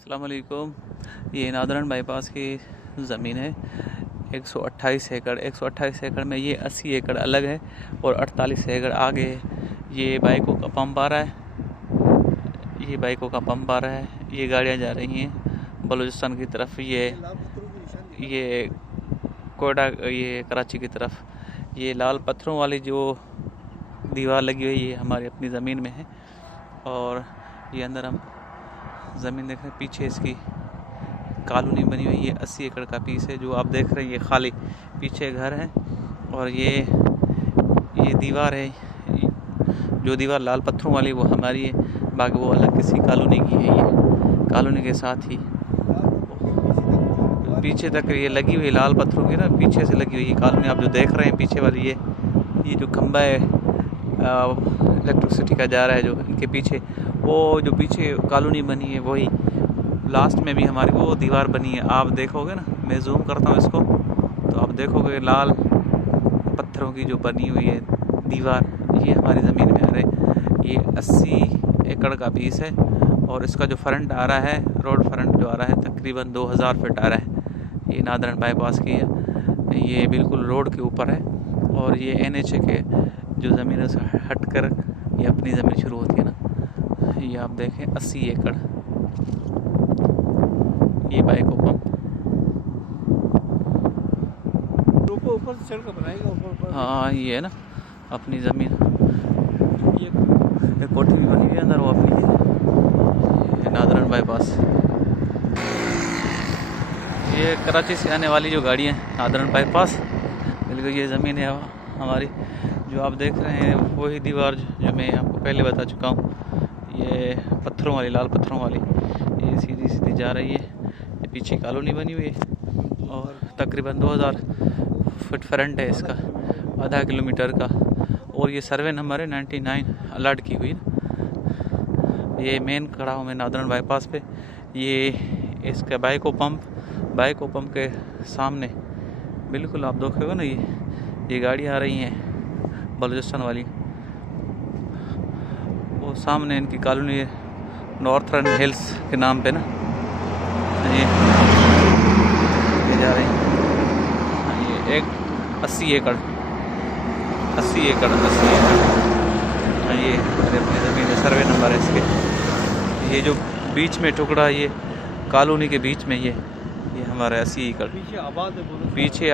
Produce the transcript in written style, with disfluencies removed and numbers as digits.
अस्सलाम वालेकुम। ये नादरन बाईपास की ज़मीन है। 128 एकड़ 128 एकड़ में ये 80 एकड़ अलग है और 48 एकड़ आगे है। ये बाइकों का पंप आ रहा है, ये बाइकों का पंप आ रहा है। ये गाड़ियाँ जा रही हैं बलूचिस्तान की तरफ, ये कोयटा, ये कराची की तरफ। ये लाल पत्थरों वाली जो दीवार लगी हुई है ये हमारी अपनी ज़मीन में है। और ये अंदर हम ज़मीन देख रहे हैं, पीछे इसकी कॉलोनी बनी हुई है। ये 80 एकड़ का पीस है जो आप देख रहे हैं। ये खाली पीछे घर है और ये दीवार है। जो दीवार लाल पत्थरों वाली वो हमारी है, बाकी वो अलग किसी कॉलोनी की है। ये कॉलोनी के साथ ही पीछे तक ये लगी हुई लाल पत्थरों की ना, पीछे से लगी हुई कॉलोनी आप जो देख रहे हैं पीछे वाली। ये जो खंबा है इलेक्ट्रिसिटी का जा रहा है, जो इनके पीछे वो जो पीछे कॉलोनी बनी है वही लास्ट में भी हमारी वो दीवार बनी है। आप देखोगे ना, मैं जूम करता हूँ इसको तो आप देखोगे लाल पत्थरों की जो बनी हुई है दीवार, ये हमारी ज़मीन में आ रही है। ये 80 एकड़ का पीस है और इसका जो फ्रंट आ रहा है, रोड फ्रंट जो आ रहा है तकरीबन 2000 फीट आ रहा है। ये नादरन बाईपास की है, ये बिल्कुल रोड के ऊपर है। और ये NH के जो ज़मीन है से हट कर ये अपनी ज़मीन शुरू होती है ना। ये आप देखें 80 एकड़, ये बाइको पंप ऊपर से चढ़ कर बनाएगा ऊपर। हाँ ये है ना अपनी ज़मीन। ये कोठी भी बनी हुई है अंदर, वो अपनी है। ये नादरन बाईपास, ये कराची से आने वाली जो गाड़ी है नादरन बाईपास, बिल्कुल ये ज़मीन है हमारी। जो आप देख रहे हैं वही दीवार जो मैं आपको पहले बता चुका हूँ, ये पत्थरों वाली, लाल पत्थरों वाली, ये सीधी सीधी जा रही है। ये पीछे कॉलोनी बनी हुई है और तकरीबन 2000 फुट फ्रंट है इसका, आधा किलोमीटर का। और ये सर्वे नंबर है 99 अलर्ट की हुई। ये मेन खड़ा हूँ मैं नादरन बाईपास पे। ये इसका बाइको पंप के सामने बिल्कुल आप देखोगे ना, ये गाड़ी आ रही हैं बलूचिस्तान वाली। वो सामने इनकी कॉलोनी है नॉर्थर्न हिल्स के नाम पे ना, ये जा रही है। ये 80 एकड़ ये अपनी ज़मीन है, सर्वे नंबर है इसके। ये जो बीच में टुकड़ा, ये कॉलोनी के बीच में ये हमारा 80 एकड़ पीछे आबाद है, पीछे